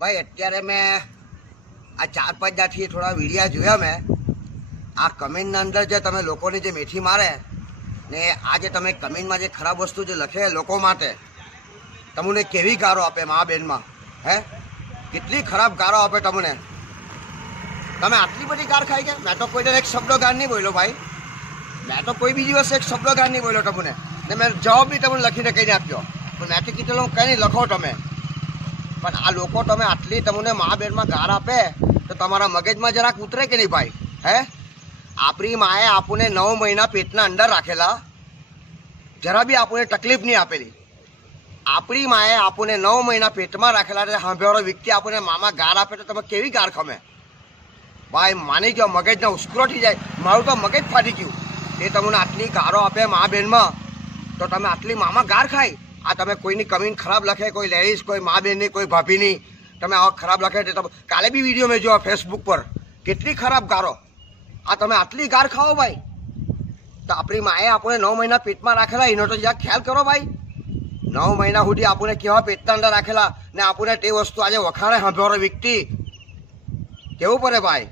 ભાઈ અત્યારે મેં આ 4-5 દાથી થોડા વિડીયા જોયા મેં. આ કમેન્ટના અંદર જે તમે લોકોની જે મેથી મારે ને આ જે તમે કમેન્ટમાં જે ખરાબ વસ્તુ જે લખે લોકો માટે, તમને કેવી ગારો આપે મા બેનમાં, હે કેટલી ખરાબ ગારો આપે તમને. તમે આટલી બધી ગાર ખાઈ ગયા? મેં તો કોઈ એક શબ્દ ગાર નહીં બોલ્યો ભાઈ. મેં તો કોઈ બી દિવસ એક શબ્દ ગાર નહીં બોલ્યો તમને, ને મેં જવાબ બી તમને લખીને કહીને આપ્યો. પણ મેં તો કીધેલું કંઈ નહીં લખો તમે. પણ આ લોકો તમે આટલી તમને મા બેનમાં ગાર આપે તો તમારા મગજમાં જરાક ઉતરે કે નહીં ભાઈ? હે આપણી માએ આપણને 9 મહિના પેટના અંદર રાખેલા, જરા બી આપણને તકલીફ નહીં આપેલી. આપણી માએ આપણને 9 મહિના પેટમાં રાખેલા, સાંભળવાળો વ્યક્તિ આપણને મામા ગાર આપે તો તમે કેવી ગાર ખમે ભાઈ? માની ગયો, મગજના ઉસ્કરો થઈ જાય. મારું તો મગજ ફાટી ગયું. એ તમને આટલી ગારો આપે મા બેનમાં તો તમે આટલી મામા ગાર ખાય? આ તમે કોઈની કમેન્ટ ખરાબ લખે, કોઈ લેડીઝ, કોઈ મા બેનની, કોઈ ભાભીની તમે આવા ખરાબ લખે. કાલે બી વિડીયો મેં જોયા ફેસબુક પર, કેટલી ખરાબ ગારો. આ તમે આટલી ગાર ખાઓ ભાઈ? તો આપણી માએ આપણે 9 મહિના પેટમાં રાખેલા, એનો તો જરાક ખ્યાલ કરો ભાઈ. 9 મહિના સુધી આપણને કેવા પેટના અંદર રાખેલા ને આપણને તે વસ્તુ આજે વખાણે સાંભળવાનો વ્યક્તિ કેવું પડે ભાઈ?